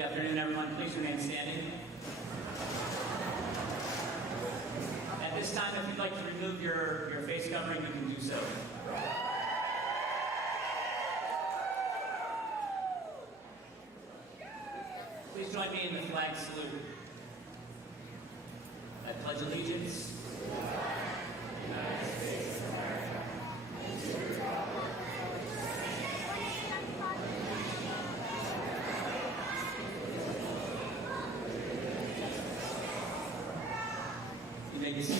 Good afternoon, everyone. Please remain standing. At this time, if you'd like to remove your face covering, you can do so. Please join me in the flag salute. I pledge allegiance to the United States of America and to the republic You may be seated.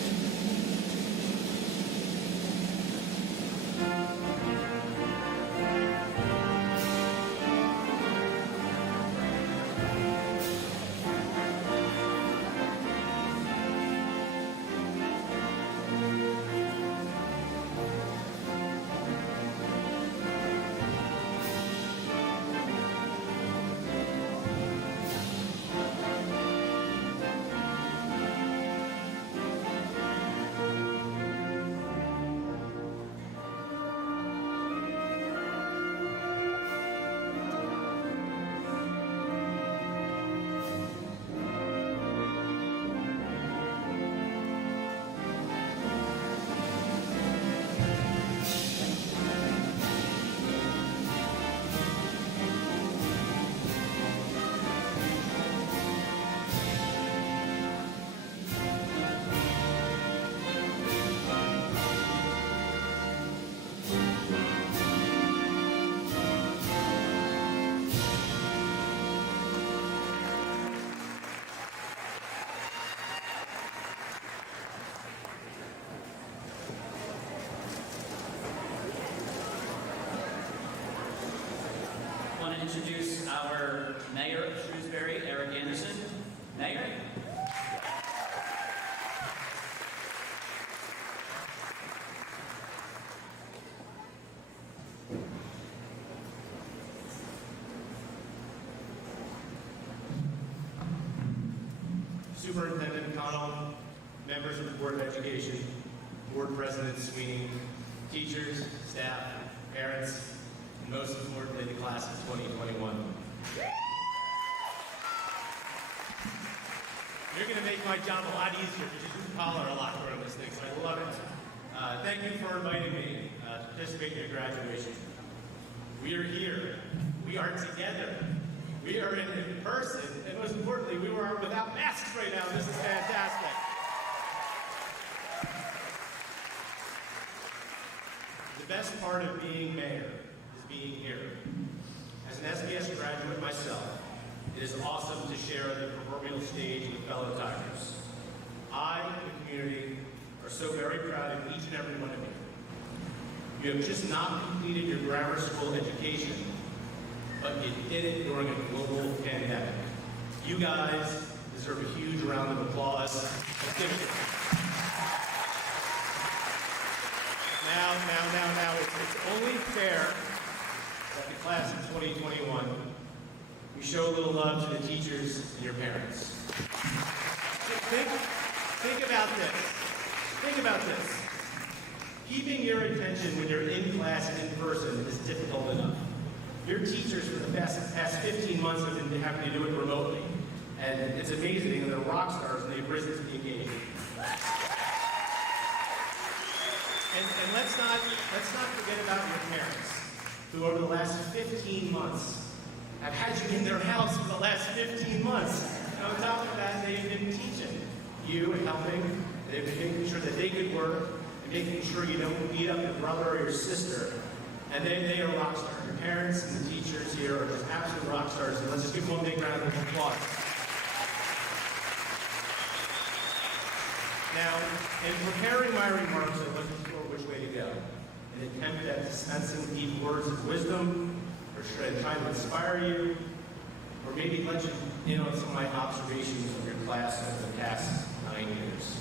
I want to introduce our Mayor of Shrewsbury, Eric Anderson. Mayor. Superintendent Connell, members of the Board of Education, Board President Sweeney, teachers, staff, parents, and most importantly, the class of 2021. You're going to make my job a lot easier because you can collar a lot more on this thing, so I love it. Thank you for inviting me to participate in your graduation. We are here. We are together. We are in person, and most importantly, we are without masks right now. This is fantastic. The best part of being mayor is being here. As an SBS graduate myself, it is awesome to share the proverbial stage with fellow Tigers. I and the community are so very proud of each and every one of you. You have just not completed your grammar school education, but you did it during a global pandemic. You guys deserve a huge round of applause. Let's give it. Now, it's only fair that the class of 2021, we show a little love to the teachers and your parents. Think about this. Think about this. Keeping your attention when you're in class in person is difficult enough. Your teachers for the past 15 months have been having to do it remotely. And it's amazing, and they're rock stars, and they've risen to the occasion. And let's not forget about your parents, who over the last 15 months have had you in their house for the last 15 months. And on top of that, they've been teaching you and helping. They've been making sure that they could work and making sure you don't beat up your brother or your sister. And they are rock stars. Your parents and the teachers here are just absolute rock stars. And let's just give them one big round of applause. Now, in preparing my remarks, I wasn't sure which way to go. An attempt at dispensing deep words of wisdom, or should I try to inspire you, or maybe let you in on some of my observations of your class over the past 9 years.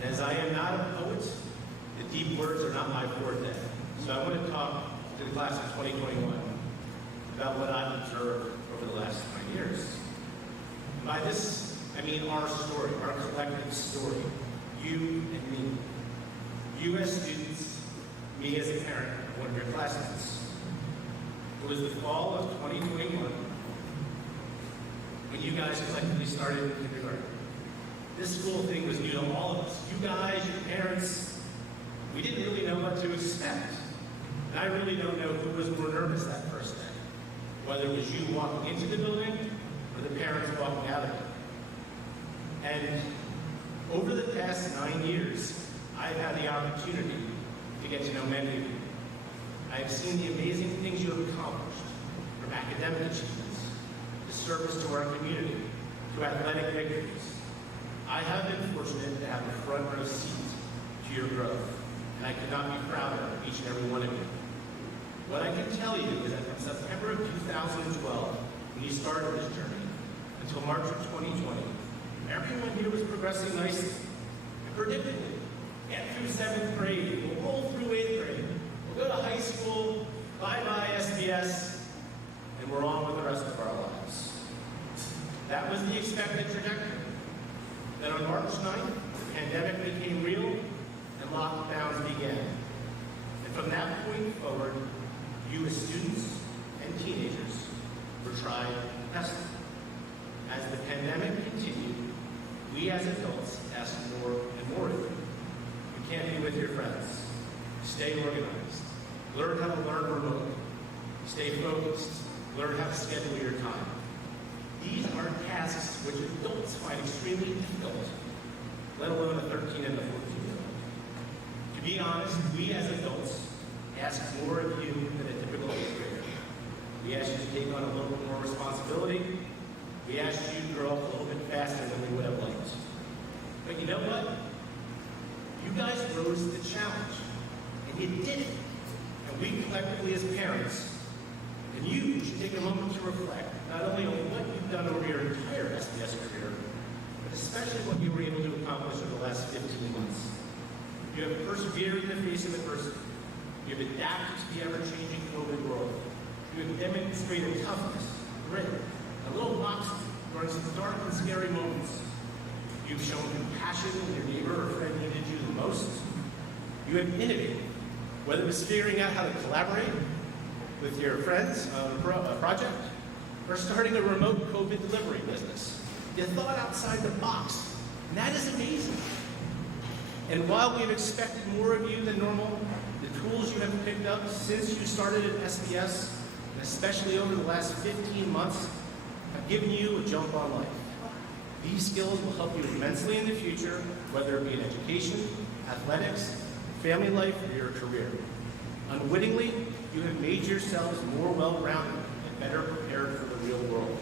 And as I am not a poet, the deep words are not my forte. So I want to talk to the class of 2021 about what I've observed over the last 9 years. And by this, I mean our story, our collective story. You and me. You as students, me as a parent of one of your classmates. It was the fall of 2021 started in kindergarten. This school thing was new to all of us. You guys, your parents, we didn't really know what to expect. And I really don't know who was more nervous that first day, whether it was you walking into the building or the parents walking out of it. And over the past 9 years, I've had the opportunity to get to know many of you. I've seen the amazing things you have accomplished, from academic achievements, to service to our community, to athletic victories. I have been fortunate to have a front row seat to your growth, and I could not be prouder of each and every one of you. What I can tell you is that from September of 2012, when you started this journey, until March of 2020, everyone here was progressing nicely and predictably. Get through 7th grade, we'll roll through 8th grade, we'll go to high school, bye-bye SBS, and we're on with the rest of our lives. That was the expected trajectory. Then on March 9th, the pandemic became real and lockdowns began. And from that point forward, you as students and teenagers were tried and tested. As the pandemic continued, we as adults asked more and more of you. You can't be with your friends. Stay organized. Learn how to learn remotely. Stay focused. Learn how to schedule your time. These are tasks which adults find extremely difficult, let alone a 13 and a 14-year-old. To be honest, we as adults ask more of you than a typical 8th grader. We ask you to take on a little bit more responsibility. We ask you to grow up a little bit faster than we would have liked. But you know what? You guys rose to the challenge, and you did it. And we collectively as parents, and you should take a moment to reflect not only on what you've done over your entire SBS career, but especially what you were able to accomplish over the last 15 months. You have persevered in the face of adversity. You have adapted to the ever-changing COVID world. You have demonstrated toughness, grit, a little moxie during some dark and scary moments. You've shown compassion when your neighbor or friend needed you the most. You have innovated, whether it was figuring out how to collaborate with your friends on a project, or starting a remote COVID delivery business. You thought outside the box, and that is amazing. And while we've expected more of you than normal, the tools you have picked up since you started at SBS, and especially over the last 15 months, have given you a jump on life. These skills will help you immensely in the future, whether it be in education, athletics, family life, or your career. Unwittingly, you have made yourselves more well-rounded and better prepared for the real world.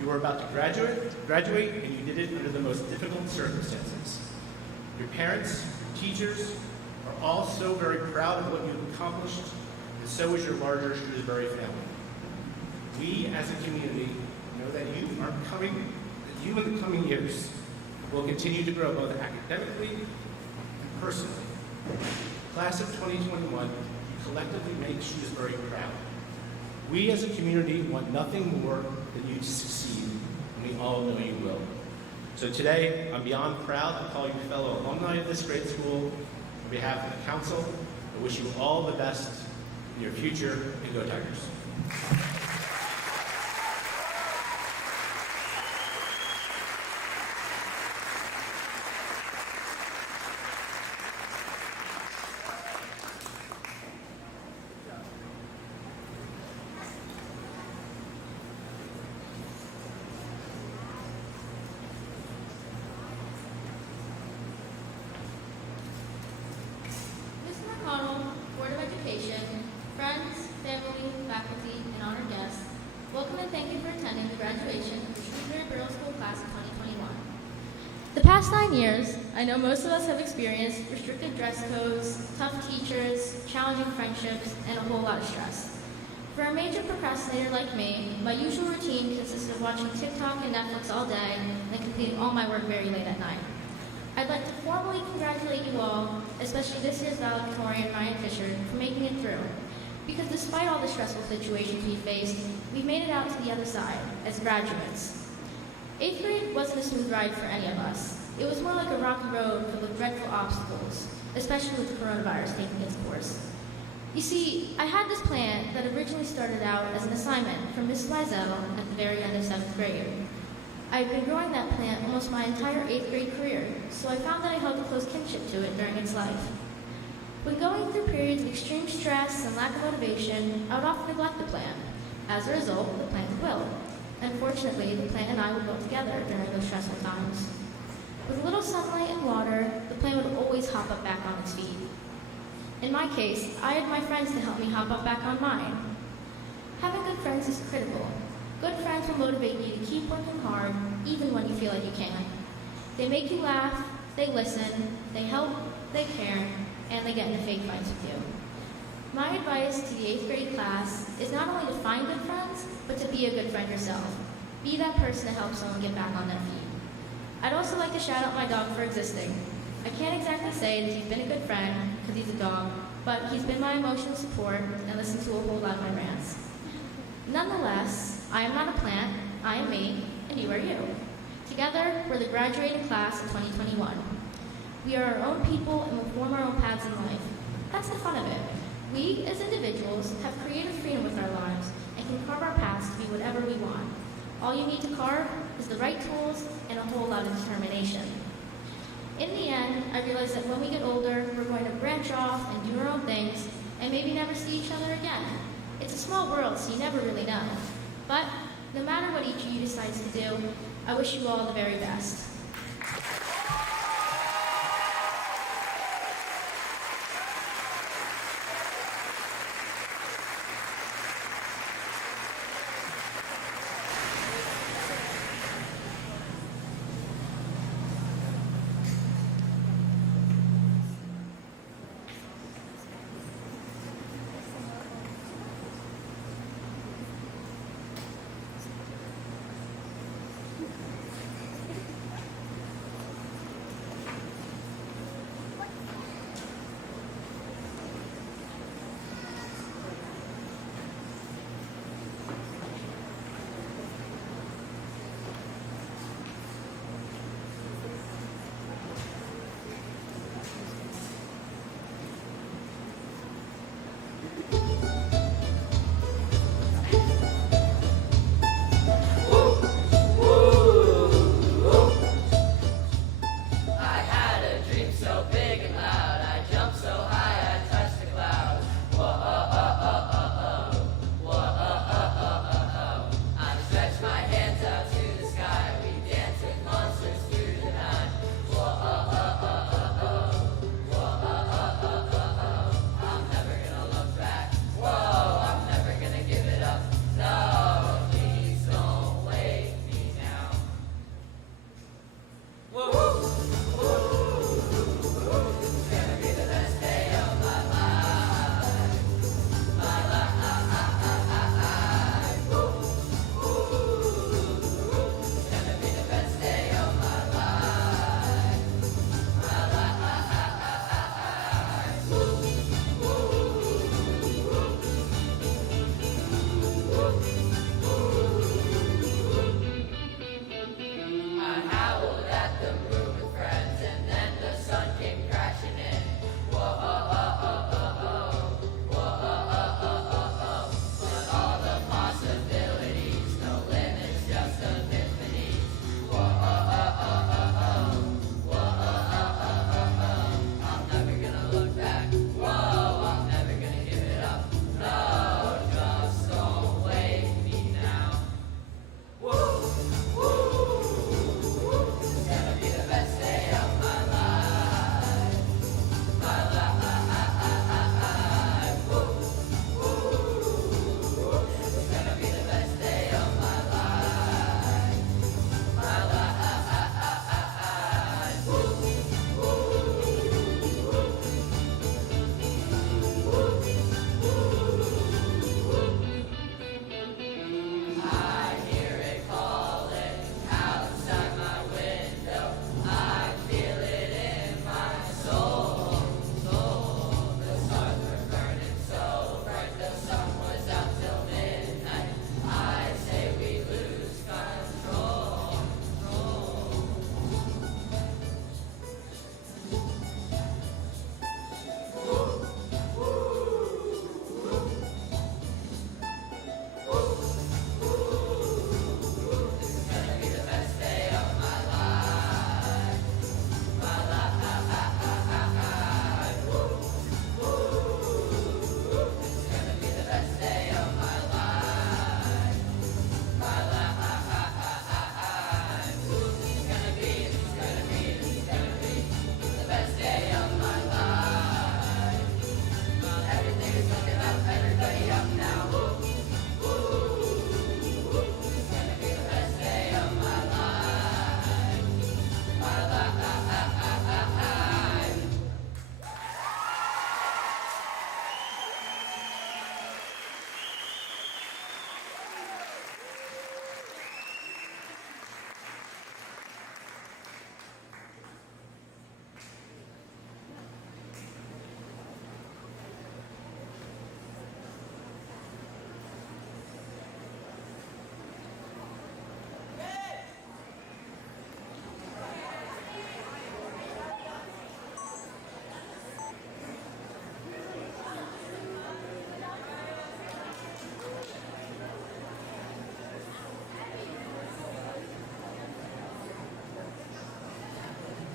You are about to graduate, and you did it under the most difficult circumstances. Your parents, your teachers, are all so very proud of what you've accomplished, and so is your larger Shrewsbury family. We as a community know that you in the coming years will continue to grow both academically and personally. Class of 2021, you collectively make Shrewsbury proud. We as a community want nothing more than you to succeed, and we all know you will. So today, I'm beyond proud to call you fellow alumni of this great school. On behalf of the council, I wish you all the best in your future, and go Tigers. Board of Education, friends, family, faculty, and honored guests, welcome and thank you for attending the graduation of the Shrewsbury Borough School Class of 2021. The past 9 years, I know most of us have experienced restricted dress codes, tough teachers, challenging friendships, and a whole lot of stress. For a major procrastinator like me, my usual routine consists of watching TikTok and Netflix all day and completing all my work very late at night. I'd like to formally congratulate you all, especially this year's valedictorian, Ryan Fisher, for making it through. Because despite all the stressful situations we faced, we've made it out to the other side, as graduates. 8th grade wasn't a smooth ride for any of us. It was more like a rocky road filled with dreadful obstacles, especially with the coronavirus taking its course. You see, I had this plan that originally started out as an assignment from Miss Mizell at the very end of 7th grade. I'd been growing that plant almost my entire 8th grade career, so I found that I held a close kinship to it during its life. When going through periods of extreme stress and lack of motivation, I would often neglect the plant. As a result, the plant would wilt. Unfortunately, the plant and I would go together during those stressful times. With a little sunlight and water, the plant would always hop up back on its feet. In my case, I had my friends to help me hop up back on mine. Having good friends is critical. Good friends will motivate you to keep working hard, even when you feel like you can't. They make you laugh, they listen, they help, they care, and they get into fake fights with you. My advice to the 8th grade class is not only to find good friends, but to be a good friend yourself. Be that person to help someone get back on their feet. I'd also like to shout out my dog for existing. I can't exactly say that he's been a good friend, because he's a dog, but he's been my emotional support and listened to a whole lot of my rants. Nonetheless, I am not a plant, I am me, and you are you. Together, we're the graduating class of 2021. We are our own people and will form our own paths in life. That's the fun of it. We, as individuals, have creative freedom with our lives and can carve our paths to be whatever we want. All you need to carve is the right tools and a whole lot of determination. In the end, I realize that when we get older, we're going to branch off and do our own things and maybe never see each other again. It's a small world, so you never really know. But no matter what each of you decides to do, I wish you all the very best.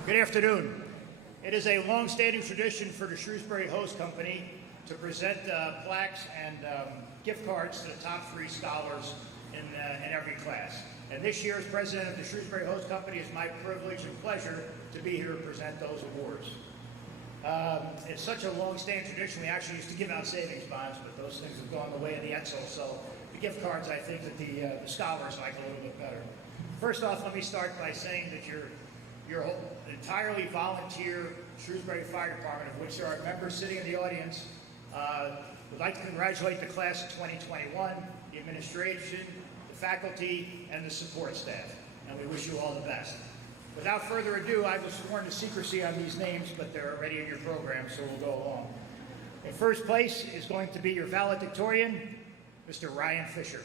Good afternoon. It is a long-standing tradition for the Shrewsbury Host Company to present plaques and gift cards to the top 3 scholars in every class. And this year, as president of the Shrewsbury Host Company, it's my privilege and pleasure to be here to present those awards. It's such a long-standing tradition. We actually used to give out savings bonds, but those things have gone the way of the Etzel. So the gift cards, I think that the scholars like a little bit better. First off, let me start by saying that your whole entirely volunteer Shrewsbury Fire Department, of which there are members sitting in the audience, would like to congratulate the class of 2021, the administration, the faculty, and the support staff. And we wish you all the best. Without further ado, I was sworn to secrecy on these names, but they're already in your program, so we'll go along. In first place is going to be your valedictorian, Mr. Ryan Fisher.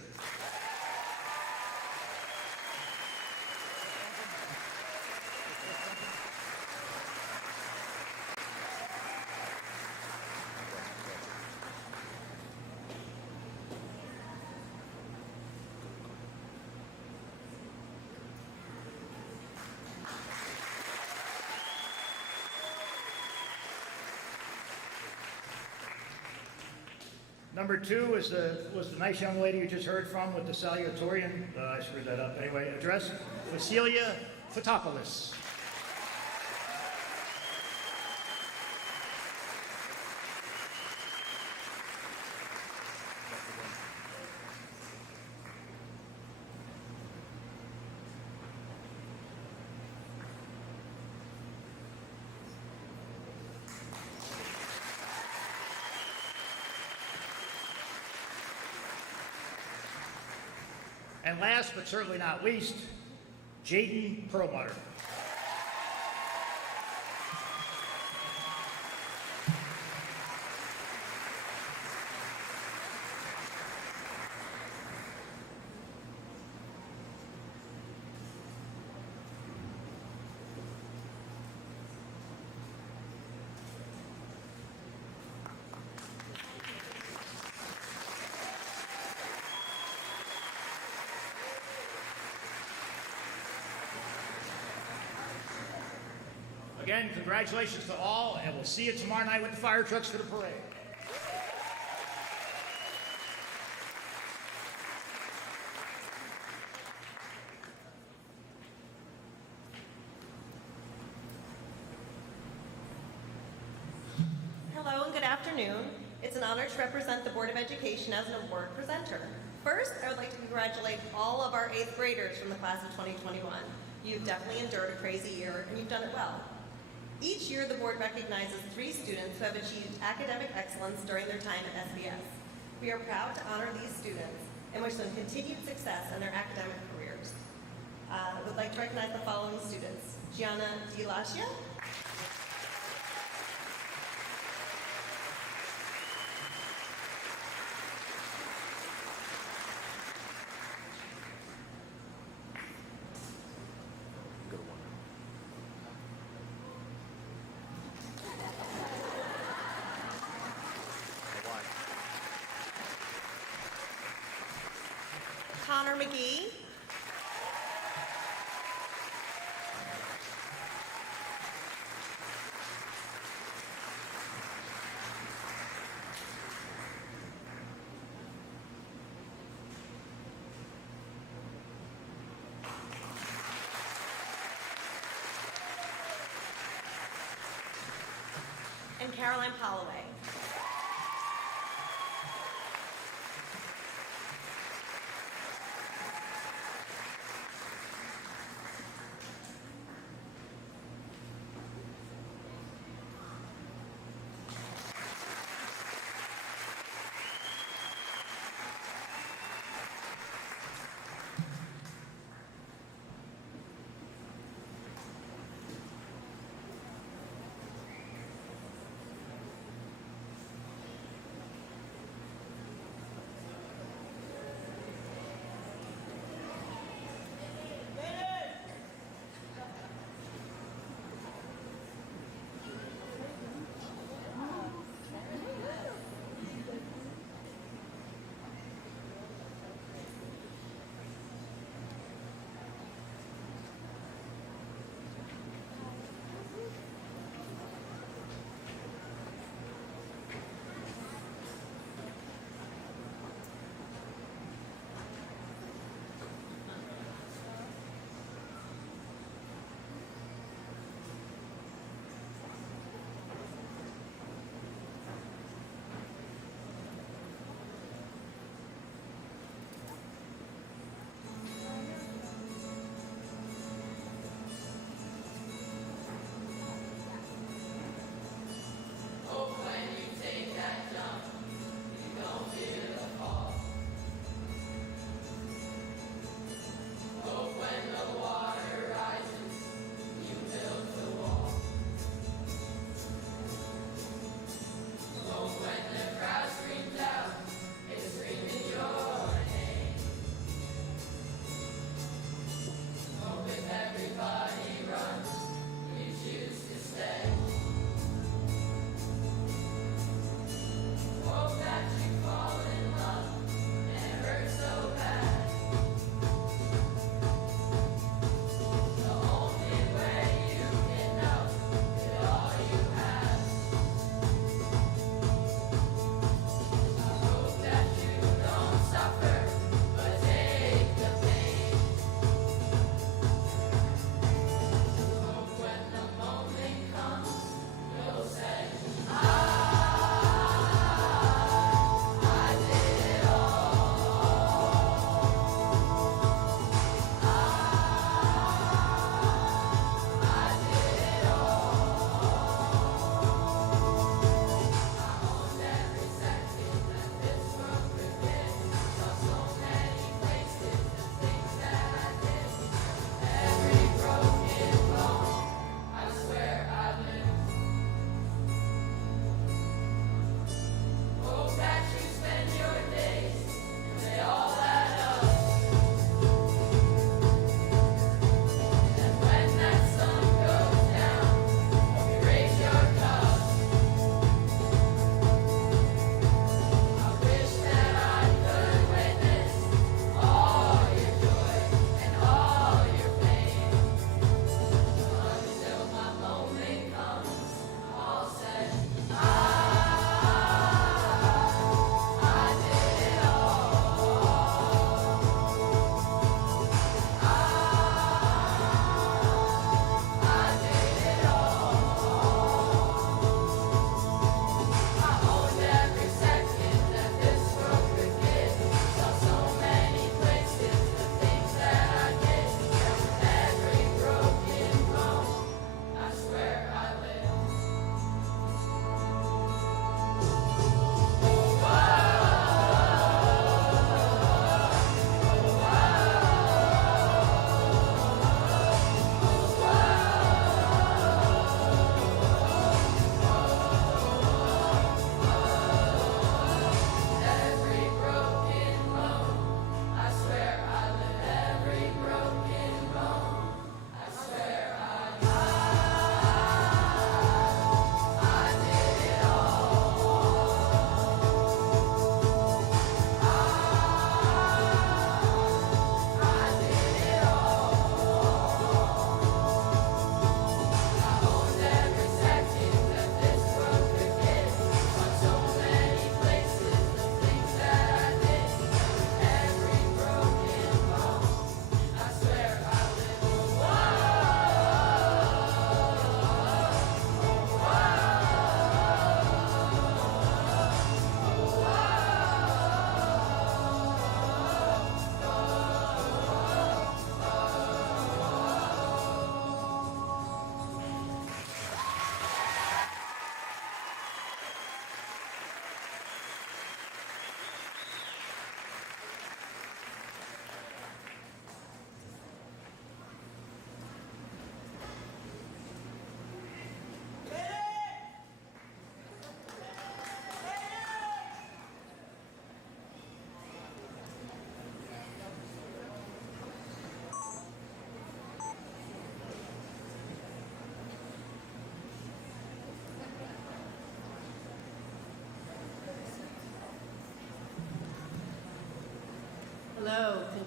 Number 2 was the nice young lady you just heard from with the salutatorian. I screwed that up. Anyway, address, Vasilia Fotopoulos. And last but certainly not least, Jaden Perlmutter. Again, congratulations to all, and we'll see you tomorrow night with the fire trucks for the parade. Hello and good afternoon. It's an honor to represent the Board of Education as an award presenter. First, I would like to congratulate all of our 8th graders from the class of 2021. You've definitely endured a crazy year, and you've done it well. Each year, the board recognizes 3 students who have achieved academic excellence during their time at SBS. We are proud to honor these students and wish them continued success in their academic careers. I would like to recognize the following students: Gianna DiLacia, Connor McGee, and Caroline Holloway.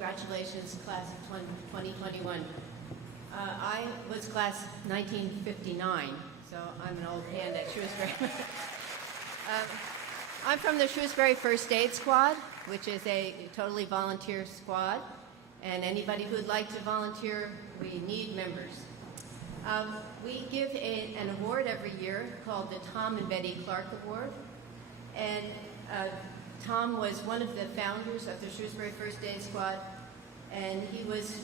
congratulations, class of 2021. I was class 1959, so I'm an old hand at Shrewsbury. I'm from the Shrewsbury First Aid Squad, which is a totally volunteer squad, and anybody who'd like to volunteer, we need members. We give an award every year called the Tom and Betty Clark Award, and Tom was one of the founders of the Shrewsbury First Aid Squad, and he was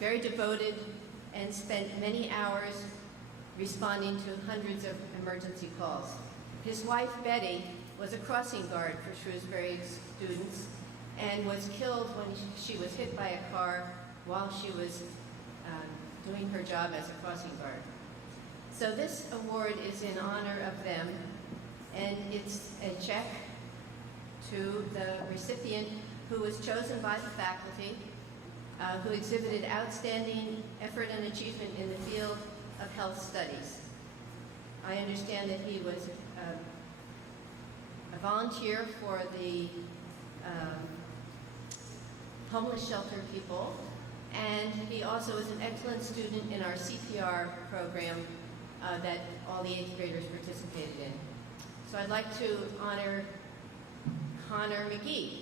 very devoted and spent many hours responding to hundreds of emergency calls. His wife, Betty, was a crossing guard for Shrewsbury students and was killed when she was hit by a car while she was doing her job as a crossing guard. So this award is in honor of them, and it's a check to the recipient who was chosen by the faculty, who exhibited outstanding effort and achievement in the field of health studies. I understand that he was a volunteer for the homeless shelter people, and he also is an excellent student in our CPR program that all the 8th graders participated in. So I'd like to honor Connor McGee.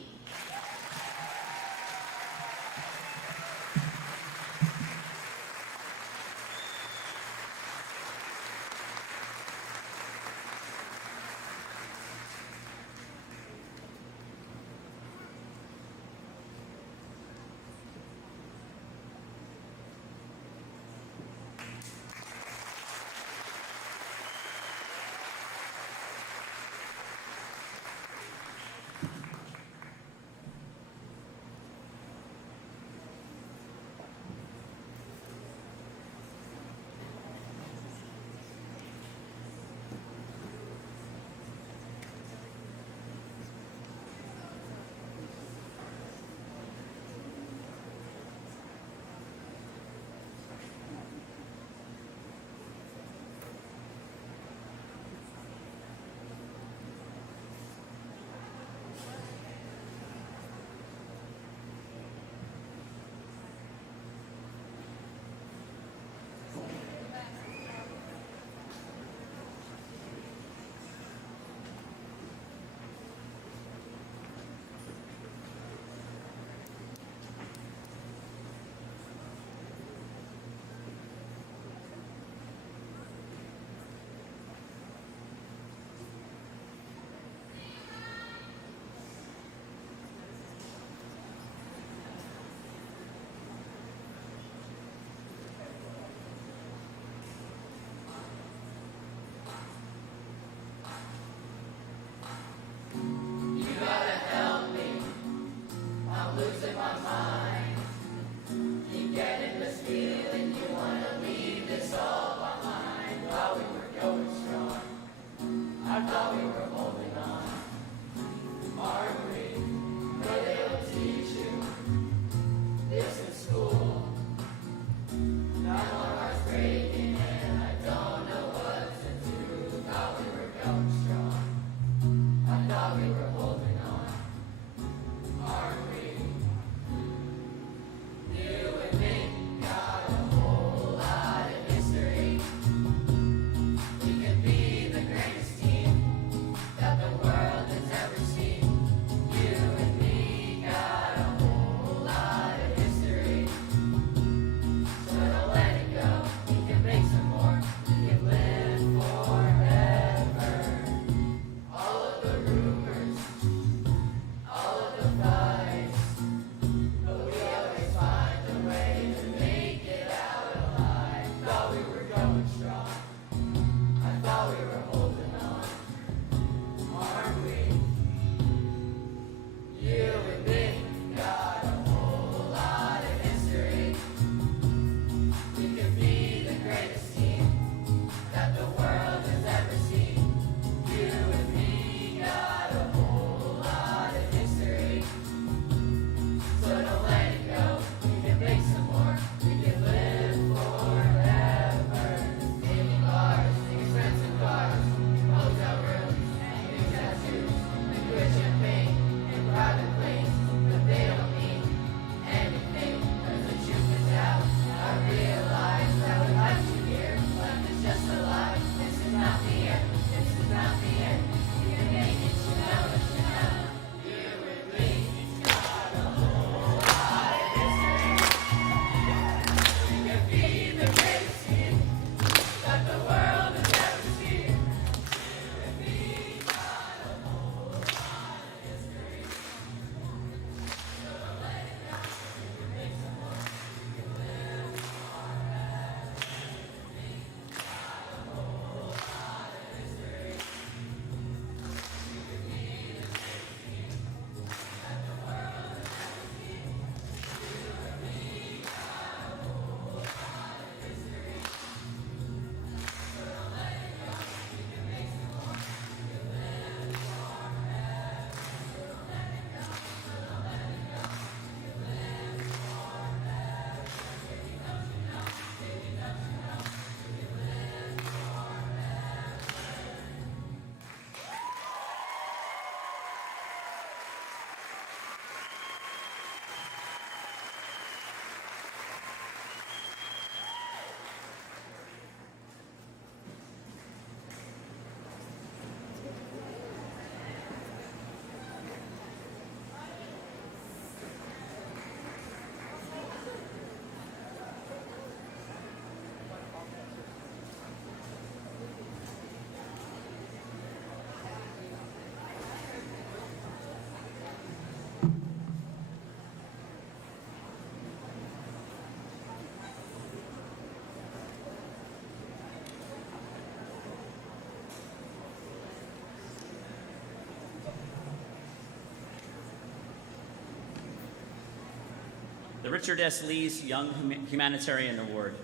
the Richard S. Lees Young Humanitarian Award.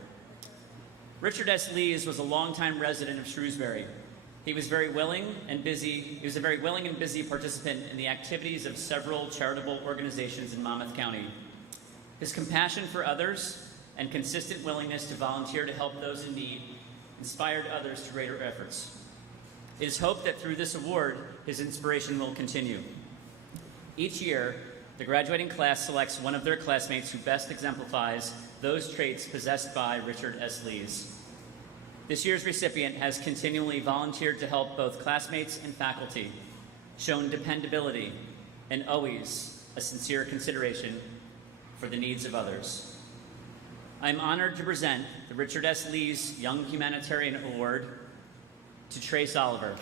Richard S. Lees was a longtime resident of Shrewsbury. He was a very willing and busy participant in the activities of several charitable organizations in Monmouth County. His compassion for others and consistent willingness to volunteer to help those in need inspired others to greater efforts. It is hoped that through this award, his inspiration will continue. Each year, the graduating class selects one of their classmates who best exemplifies those traits possessed by Richard S. Lees. This year's recipient has continually volunteered to help both classmates and faculty, shown dependability, and always a sincere consideration for the needs of others. I am honored to present the Richard S. Lees Young Humanitarian Award to Trace Oliver.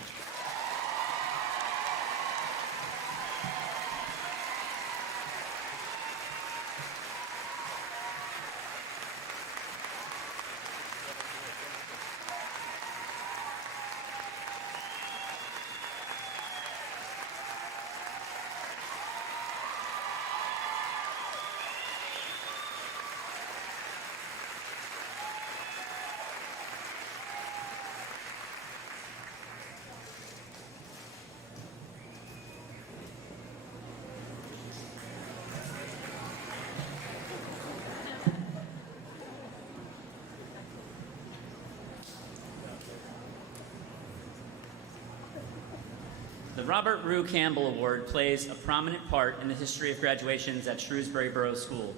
The Robert Rue Campbell Award plays a prominent part in the history of graduations at Shrewsbury Borough School.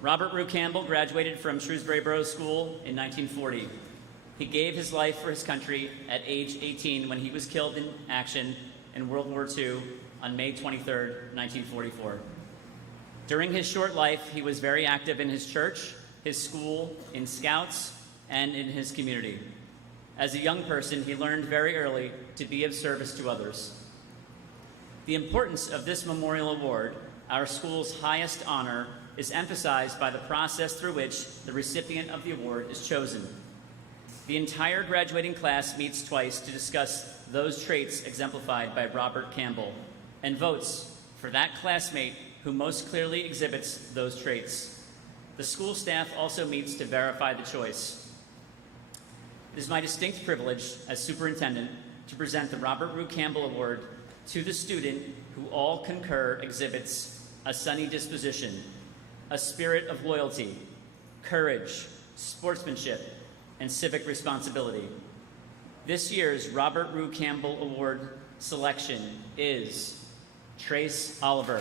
Robert Rue Campbell graduated from Shrewsbury Borough School in 1940. He gave his life for his country at age 18 when he was killed in action in World War II on May 23, 1944. During his short life, he was very active in his church, his school, in Scouts, and in his community. As a young person, he learned very early to be of service to others. The importance of this memorial award, our school's highest honor, is emphasized by the process through which the recipient of the award is chosen. The entire graduating class meets twice to discuss those traits exemplified by Robert Campbell and votes for that classmate who most clearly exhibits those traits. The school staff also meets to verify the choice. It is my distinct privilege as superintendent to present the Robert Rue Campbell Award to the student who all concur exhibits a sunny disposition, a spirit of loyalty, courage, sportsmanship, and civic responsibility. This year's Robert Rue Campbell Award selection is Trace Oliver.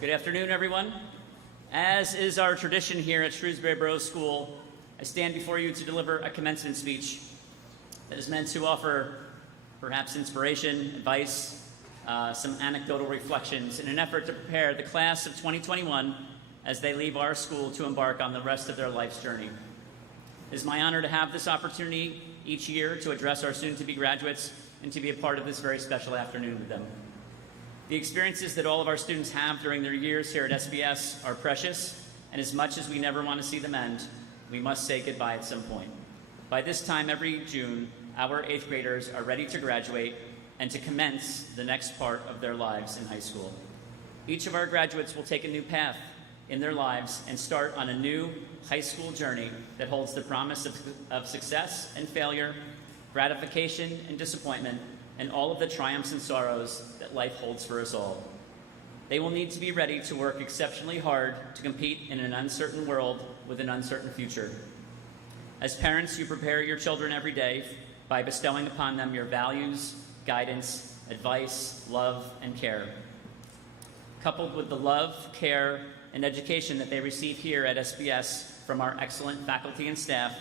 Good afternoon, everyone. As is our tradition here at Shrewsbury Borough School, I stand before you to deliver a commencement speech that is meant to offer perhaps inspiration, advice, some anecdotal reflections in an effort to prepare the class of 2021 as they leave our school to embark on the rest of their life's journey. It is my honor to have this opportunity each year to address our soon-to-be graduates and to be a part of this very special afternoon with them. The experiences that all of our students have during their years here at SBS are precious, and as much as we never want to see them end, we must say goodbye at some point. By this time every June, our 8th graders are ready to graduate and to commence the next part of their lives in high school. Each of our graduates will take a new path in their lives and start on a new high school journey that holds the promise of success and failure, gratification and disappointment, and all of the triumphs and sorrows that life holds for us all. They will need to be ready to work exceptionally hard to compete in an uncertain world with an uncertain future. As parents, you prepare your children every day by bestowing upon them your values, guidance, advice, love, and care. coupled with the love, care, and education that they receive here at SBS from our excellent faculty and staff,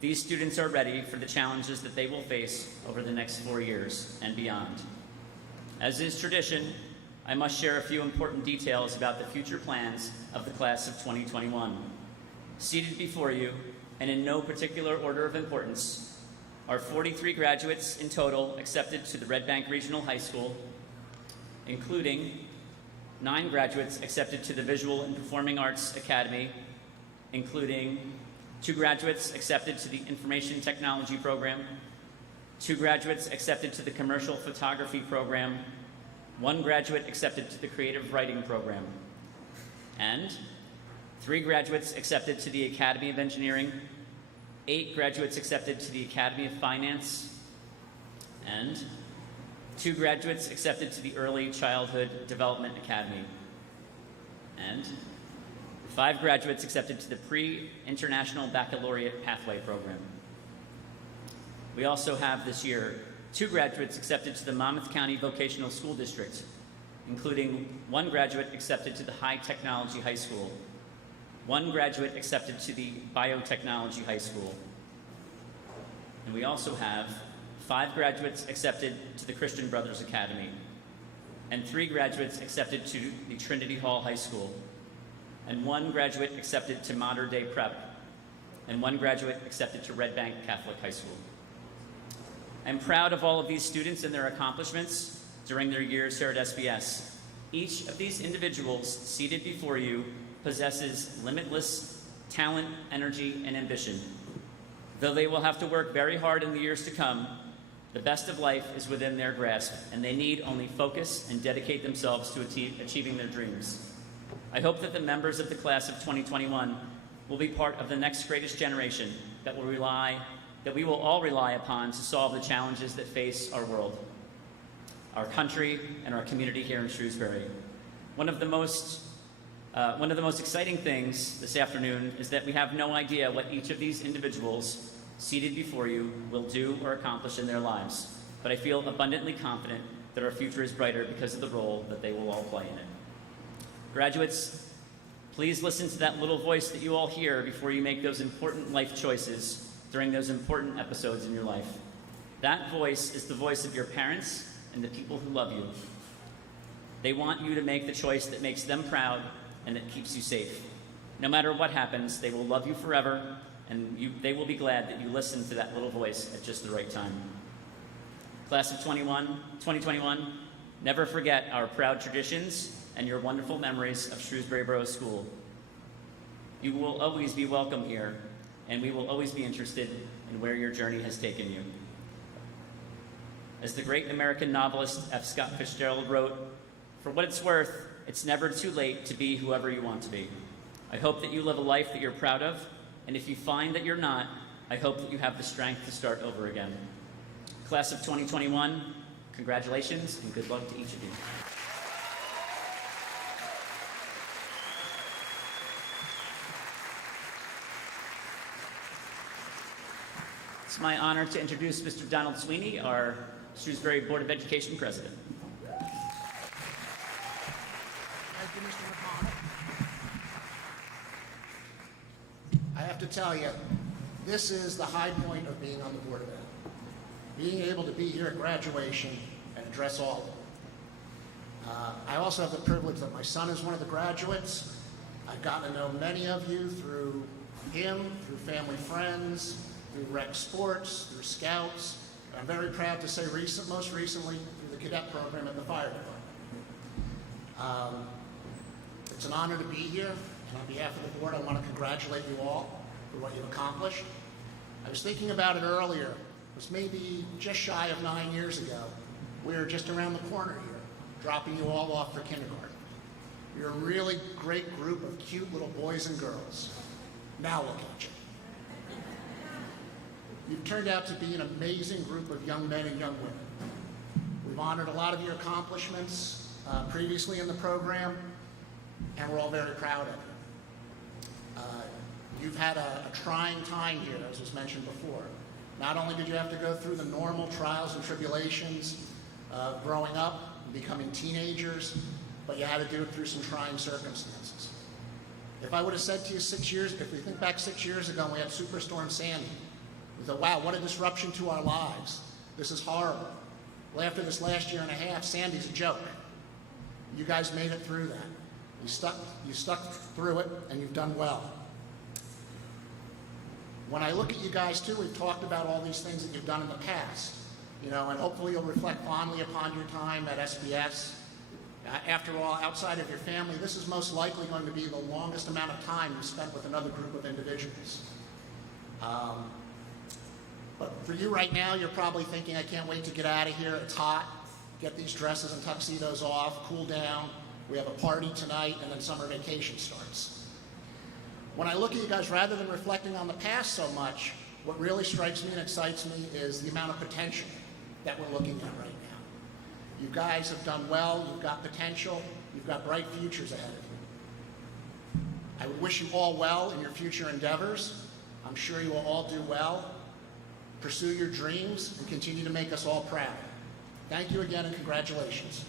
these students are ready for the challenges that they will face over the next 4 years and beyond. As is tradition, I must share a few important details about the future plans of the class of 2021. Seated before you, and in no particular order of importance, are 43 graduates in total accepted to the Red Bank Regional High School, including 9 graduates accepted to the Visual and Performing Arts Academy, including 2 graduates accepted to the Information Technology program, 2 graduates accepted to the Commercial Photography program, 1 graduate accepted to the Creative Writing program, and 3 graduates accepted to the Academy of Engineering, 8 graduates accepted to the Academy of Finance, and 2 graduates accepted to the Early Childhood Development Academy, and 5 graduates accepted to the Pre-International Baccalaureate Pathway program. We also have this year 2 graduates accepted to the Monmouth County Vocational School District, including 1 graduate accepted to the High Technology High School, 1 graduate accepted to the Biotechnology High School, and we also have 5 graduates accepted to the Christian Brothers Academy, and 3 graduates accepted to the Trinity Hall High School, and 1 graduate accepted to Modern Day Prep, and 1 graduate accepted to Red Bank Catholic High School. I'm proud of all of these students and their accomplishments during their years here at SBS. Each of these individuals seated before you possesses limitless talent, energy, and ambition. Though they will have to work very hard in the years to come, the best of life is within their grasp, and they need only focus and dedicate themselves to achieving their dreams. I hope that the members of the class of 2021 will be part of the next greatest generation that we will all rely upon to solve the challenges that face our world, our country, and our community here in Shrewsbury. One of the most exciting things this afternoon is that we have no idea what each of these individuals seated before you will do or accomplish in their lives, but I feel abundantly confident that our future is brighter because of the role that they will all play in it. Graduates, please listen to that little voice that you all hear before you make those important life choices during those important episodes in your life. That voice is the voice of your parents and the people who love you. They want you to make the choice that makes them proud and that keeps you safe. No matter what happens, they will love you forever, and they will be glad that you listened to that little voice at just the right time. Class of 2021, never forget our proud traditions and your wonderful memories of Shrewsbury Borough School. You will always be welcome here, and we will always be interested in where your journey has taken you. As the great American novelist F. Scott Fitzgerald wrote, "For what it's worth, it's never too late to be whoever you want to be." I hope that you live a life that you're proud of, and if you find that you're not, I hope that you have the strength to start over again. Class of 2021, congratulations and good luck to each of you. It's my honor to introduce Mr. Donald Sweeney, our Shrewsbury Board of Education President. Thank you, Mr. McConnell. I have to tell you, this is the high point of being on the Board of Ed. Being able to be here at graduation and address all of them. I also have the privilege that my son is one of the graduates. I've gotten to know many of you through him, through family friends, through rec sports, through scouts. I'm very proud to say most recently through the cadet program at the fire department. It's an honor to be here, and on behalf of the board, I want to congratulate you all for what you've accomplished. I was thinking about it earlier. It was maybe just shy of 9 years ago. We were just around the corner here, dropping you all off for kindergarten. You're a really great group of cute little boys and girls. Now look at you. You've turned out to be an amazing group of young men and young women. We've honored a lot of your accomplishments previously in the program, and we're all very proud of you. You've had a trying time here, as was mentioned before. Not only did you have to go through the normal trials and tribulations of growing up and becoming teenagers, but you had to do it through some trying circumstances. If I would have said to you if we think back 6 years ago when we had Superstorm Sandy, we thought, wow, what a disruption to our lives. This is horrible. Well, after this last year and a half, Sandy's a joke. You guys made it through that. You stuck through it, and you've done well. When I look at you guys too, we've talked about all these things that you've done in the past, and hopefully you'll reflect fondly upon your time at SBS. After all, outside of your family, this is most likely going to be the longest amount of time you spent with another group of individuals. But for you right now, you're probably thinking, I can't wait to get out of here. It's hot. Get these dresses and tuxedos off, cool down. We have a party tonight, and then summer vacation starts. When I look at you guys, rather than reflecting on the past so much, what really strikes me and excites me is the amount of potential that we're looking at right now. You guys have done well. You've got potential. You've got bright futures ahead of you. I would wish you all well in your future endeavors. I'm sure you will all do well. Pursue your dreams and continue to make us all proud. Thank you again and congratulations.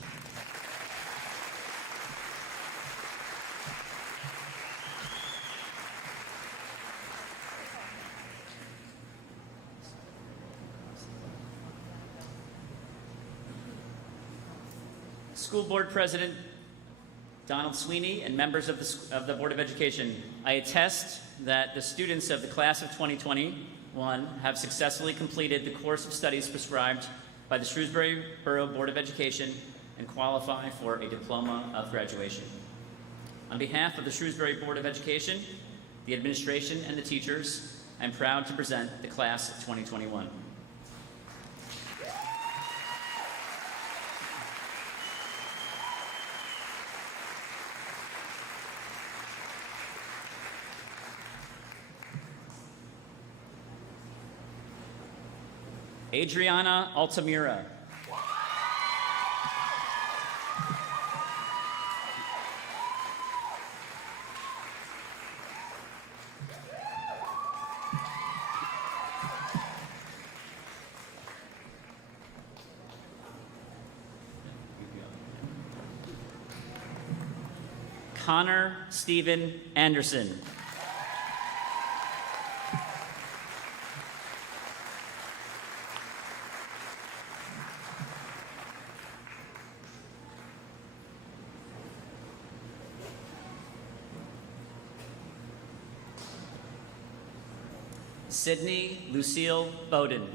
School Board President Donald Sweeney and members of the Board of Education, I attest that the students of the class of 2021 have successfully completed the course of studies prescribed by the Shrewsbury Borough Board of Education and qualify for a diploma of graduation. On behalf of the Shrewsbury Board of Education, the administration, and the teachers, I'm proud to present the class of 2021. Adriana Altamira. Connor Stephen Anderson. Sydney Lucille Bowden.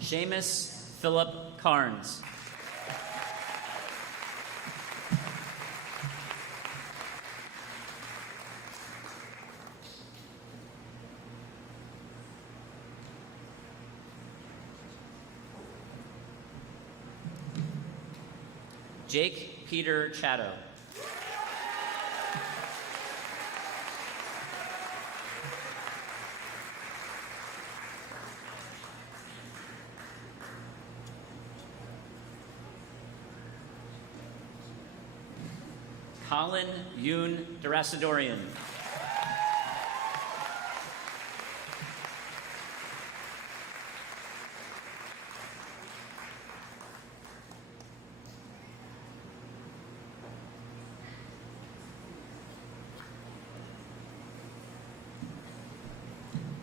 Seamus Philip Carnes. Jake Peter Chatto. Colin Yoon Darasadorian.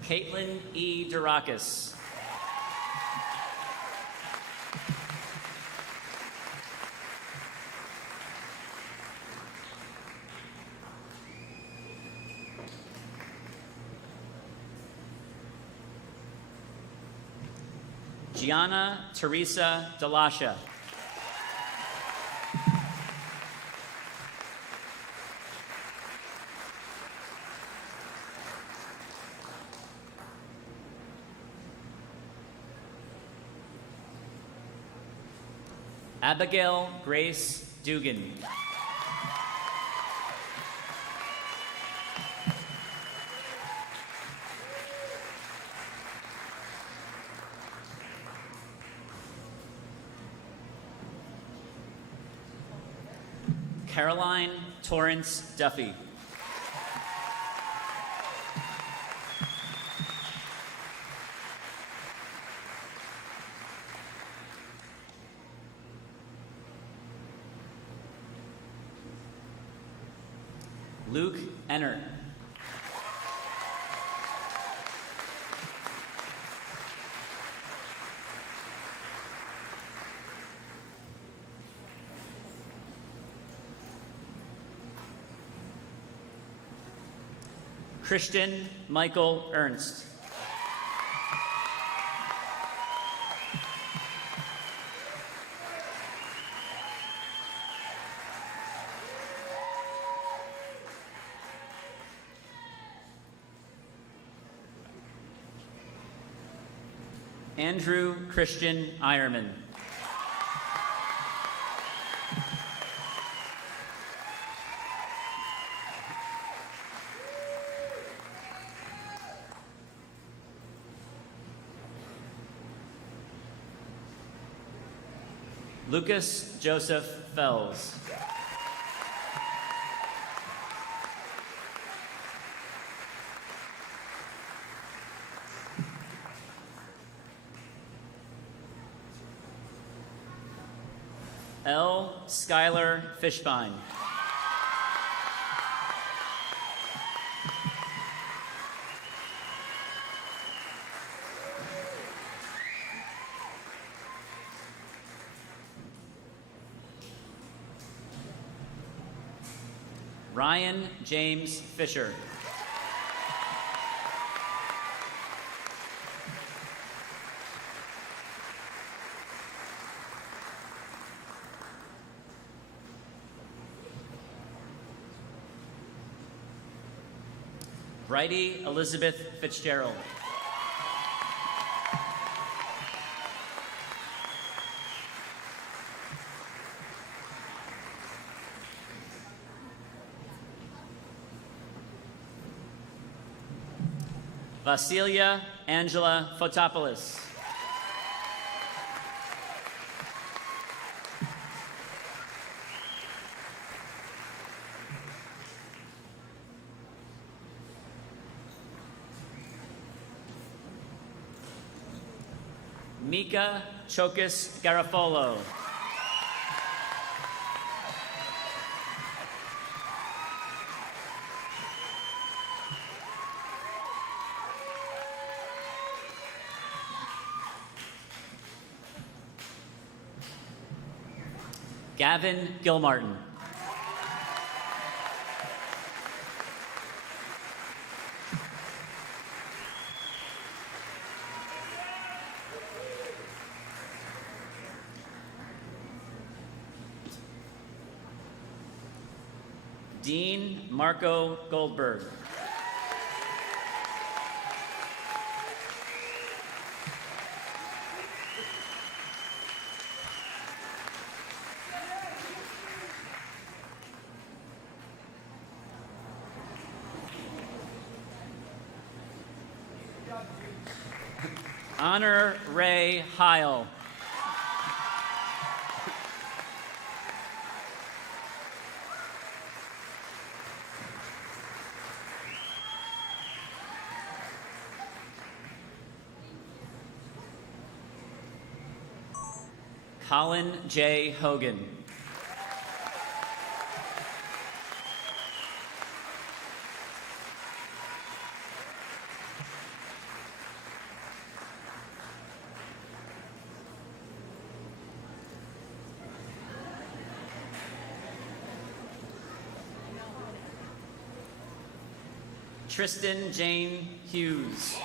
Caitlin E. Durakis. Gianna Teresa Delasha. Abigail Grace Dugan. Caroline Torrance Duffy. Luke Ennert. Christian Michael Ernst. Andrew Christian Ironman. Lucas Joseph Fells. L. Skylar Fishbein. Ryan James Fisher. Bridie Elizabeth Fitzgerald. Vasilia Angela Fotopoulos. Mika Chokas Garofolo. Gavin Gilmartin. Dean Marco Goldberg. Honor Ray Heil. Colin J. Hogan. Tristan Jane Hughes.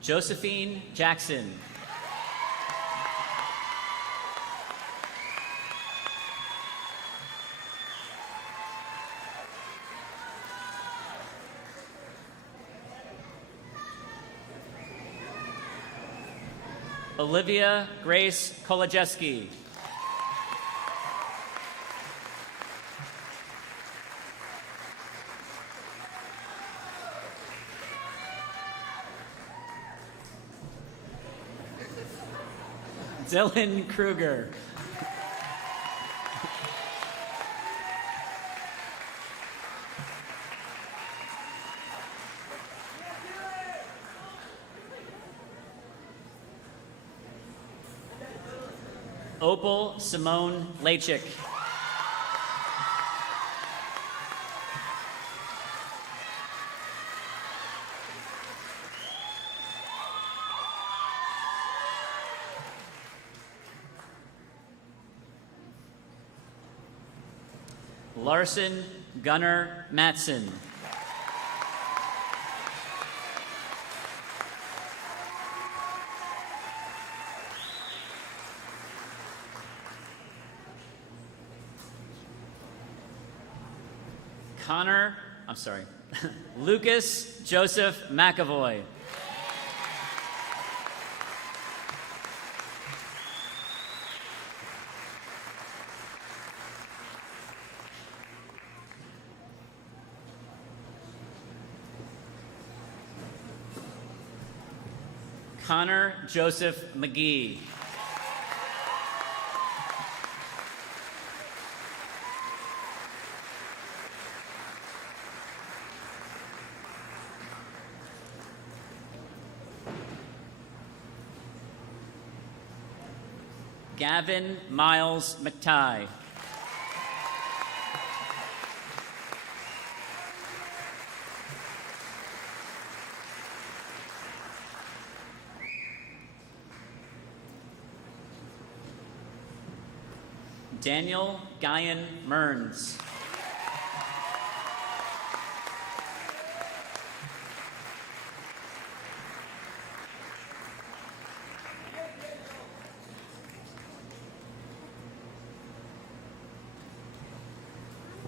Josephine Jackson. Olivia Grace Kolajeski. Dylan Kruger. Opal Simone Lachik. Larson Gunnar Matson. Lucas Joseph McAvoy. Connor Joseph McGee. Gavin Miles McTighe. Daniel Guyan Mearns.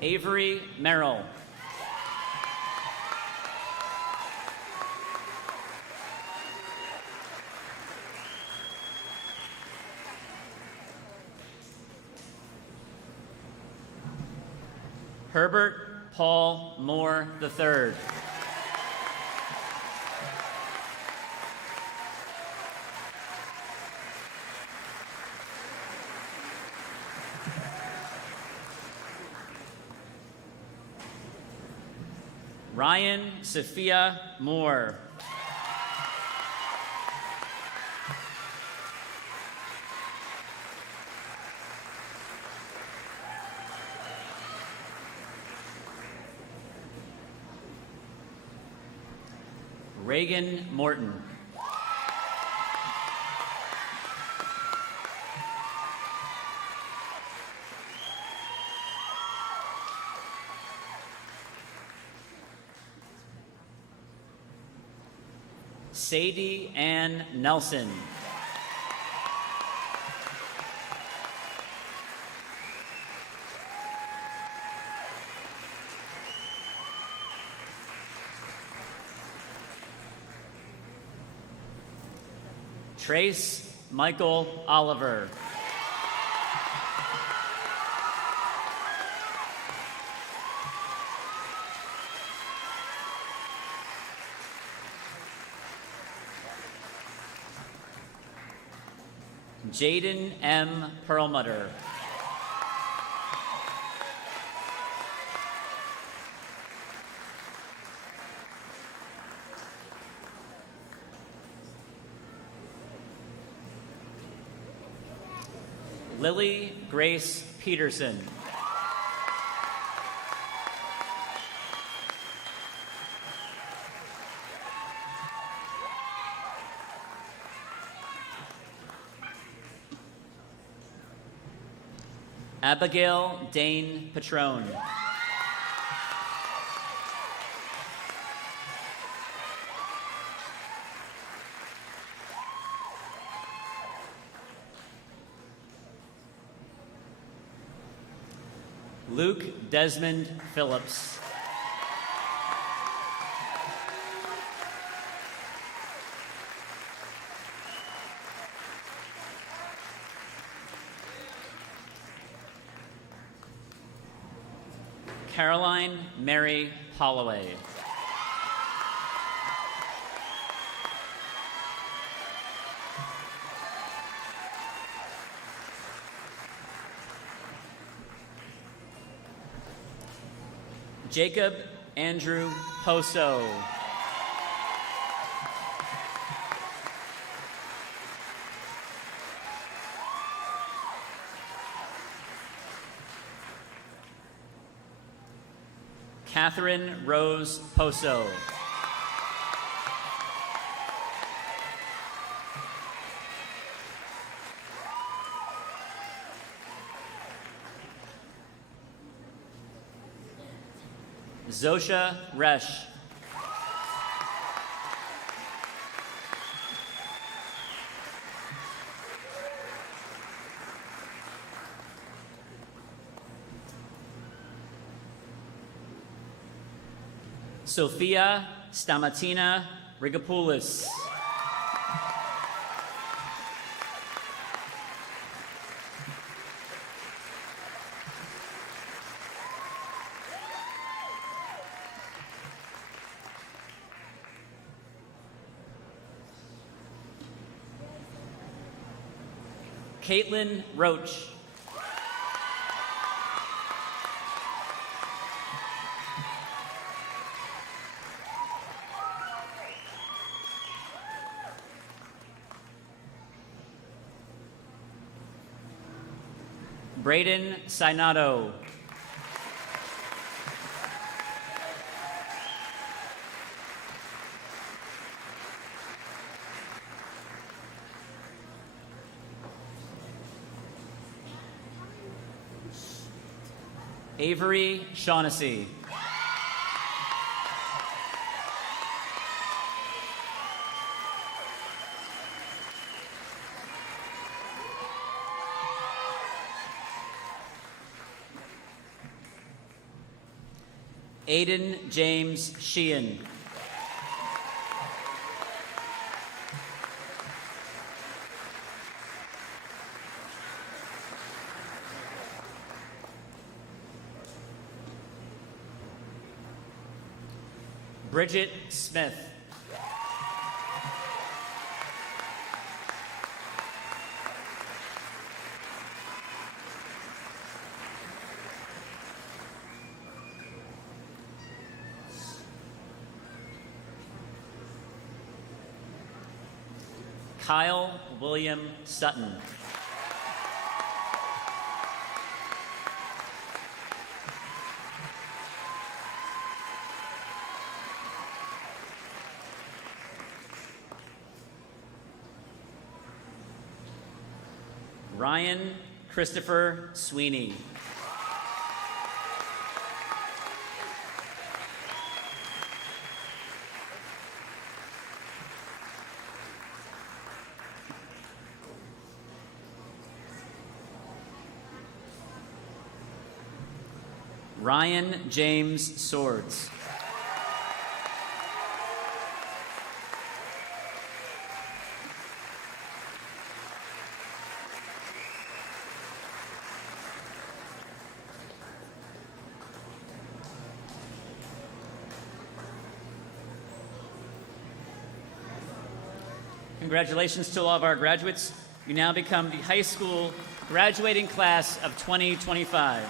Avery Merrill. Herbert Paul Moore III. Ryan Sophia Moore. Reagan Morton. Sadie Ann Nelson. Trace Michael Oliver. Jaden M. Perlmutter. Lily Grace Peterson. Abigail Dane Patron. Luke Desmond Phillips. Caroline Mary Holloway. Jacob Andrew Poso. Catherine Rose Poso. Zosha Resch. Sophia Stamatina Rigopoulos. Caitlin Roach. Braden Sinato. Avery Shaughnessy. Aiden James Sheehan. Bridget Smith. Kyle William Sutton. Ryan Christopher Sweeney. Ryan James Swords. Congratulations to all of our graduates. You now become the high school graduating class of 2025.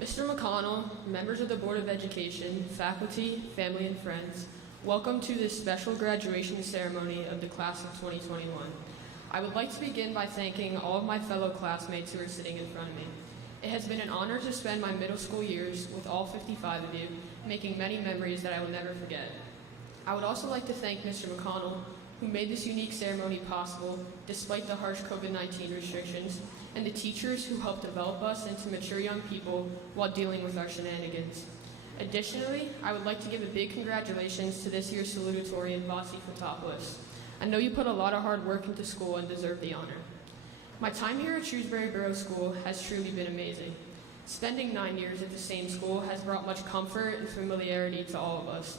Mr. McConnell, members of the Board of Education, faculty, family, and friends, welcome to this special graduation ceremony of the class of 2021. I would like to begin by thanking all of my fellow classmates who are sitting in front of me. It has been an honor to spend my middle school years with all 55 of you, making many memories that I will never forget. I would also like to thank Mr. McConnell, who made this unique ceremony possible despite the harsh COVID-19 restrictions, and the teachers who helped develop us into mature young people while dealing with our shenanigans. Additionally, I would like to give a big congratulations to this year's salutatorian, Vasi Fotopoulos. I know you put a lot of hard work into school and deserve the honor. My time here at Shrewsbury Borough School has truly been amazing. Spending 9 years at the same school has brought much comfort and familiarity to all of us.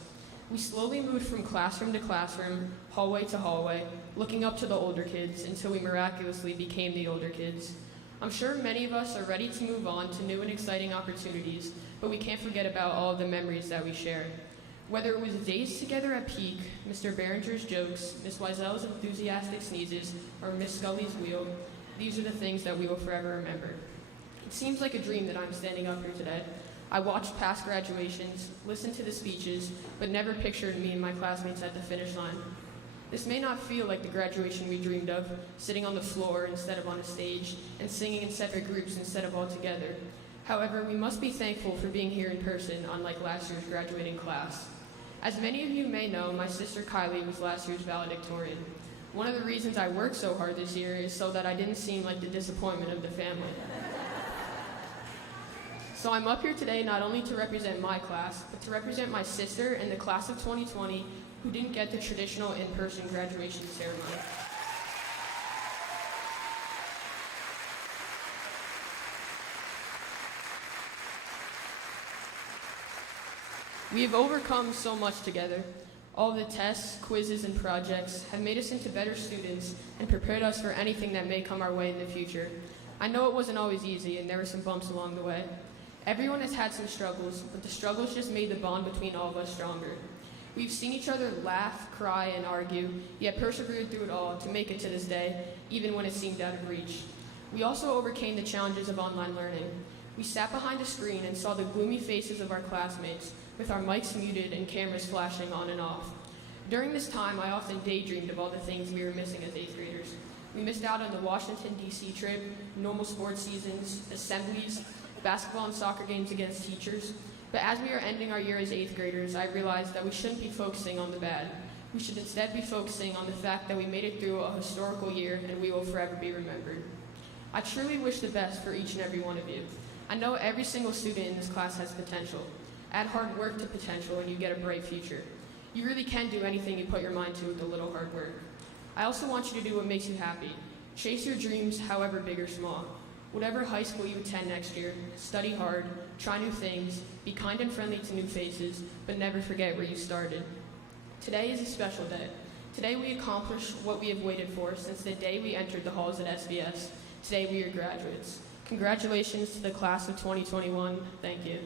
We slowly moved from classroom to classroom, hallway to hallway, looking up to the older kids until we miraculously became the older kids. I'm sure many of us are ready to move on to new and exciting opportunities, but we can't forget about all of the memories that we shared. Whether it was days together at Peak, Mr. Behringer's jokes, Miss Wiesel's enthusiastic sneezes, or Miss Scully's wheel, these are the things that we will forever remember. It seems like a dream that I'm standing up here today. I watched past graduations, listened to the speeches, but never pictured me and my classmates at the finish line. This may not feel like the graduation we dreamed of, sitting on the floor instead of on a stage, and singing in separate groups instead of all together. However, we must be thankful for being here in person, unlike last year's graduating class. As many of you may know, my sister Kylie was last year's valedictorian. One of the reasons I worked so hard this year is so that I didn't seem like the disappointment of the family. So I'm up here today not only to represent my class, but to represent my sister and the class of 2020 who didn't get the traditional in-person graduation ceremony. We have overcome so much together. All the tests, quizzes, and projects have made us into better students and prepared us for anything that may come our way in the future. I know it wasn't always easy and there were some bumps along the way. Everyone has had some struggles, but the struggles just made the bond between all of us stronger. We've seen each other laugh, cry, and argue, yet persevered through it all to make it to this day, even when it seemed out of reach. We also overcame the challenges of online learning. We sat behind a screen and saw the gloomy faces of our classmates, with our mics muted and cameras flashing on and off. During this time, I often daydreamed of all the things we were missing as 8th graders. We missed out on the Washington, D.C. trip, normal sports seasons, assemblies, basketball and soccer games against teachers. But as we are ending our year as 8th graders, I realized that we shouldn't be focusing on the bad. We should instead be focusing on the fact that we made it through a historical year and we will forever be remembered. I truly wish the best for each and every one of you. I know every single student in this class has potential. Add hard work to potential and you get a bright future. You really can do anything you put your mind to with a little hard work. I also want you to do what makes you happy. Chase your dreams, however big or small. Whatever high school you attend next year, study hard, try new things, be kind and friendly to new faces, but never forget where you started. Today is a special day. Today we accomplish what we have waited for since the day we entered the halls at SBS. Today we are graduates. Congratulations to the class of 2021. Thank you.